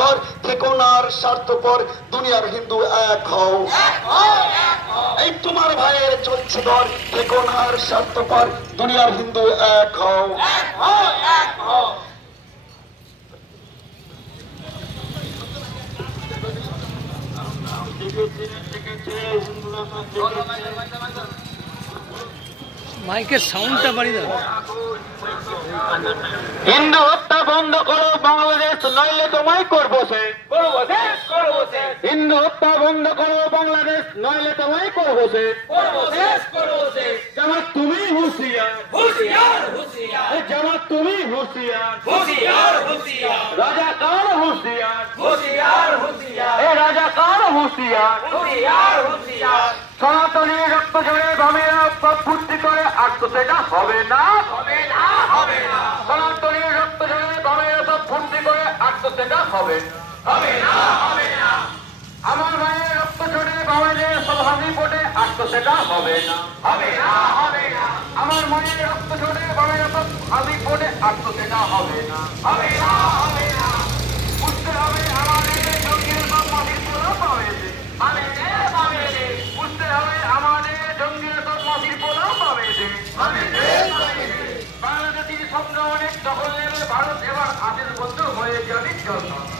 ঘর, ঠিকানার স্বার্থপর দুনিয়ার হিন্দু এক হও। এই তোমার ভাইয়ের চলছে ঘর, ঠিকানার স্বার্থপর দুনিয়ার হিন্দু এক হও। মাইকের সাউন্ডটা বাড়ি দাও। হিন্দু হত্যা বন্ধ করো বাংলাদেশ নইলে তোমায় করব সে। হিন্দু হত্যা বন্ধ করো বাংলাদেশ নইলে তোমায় করব সে। জামাত তুমি হুঁশিয়ার। তুমি হুঁশিয়ার। রাজা কার হুঁশিয়ার? এ রাজা কার হুঁশিয়ার? সনাতনী রক্ত জড়ে বামেরা সব ফুর্তি করে আর তো সেটা হবে না। সনাতনী তো সেটা হবে না। আমার মায়ের রক্ত জড়ে বামেদের সব হাসি আর তো সেটা হবে না। আমার মায়ের রক্ত জড়ে বামেরা সব হাসি আর তো সেটা হবে না। বুঝতে হবে আমাদের জঙ্গির সব মাটির পোড়া পাবেছে বুঝতে হবে আমাদের জঙ্গির সব মাটির পোড়া পাবেছে বাংলাদেশের স্বপ্ন অনেক দখল নেবে ভারত এবার আদেশ বন্ধু Roadhog.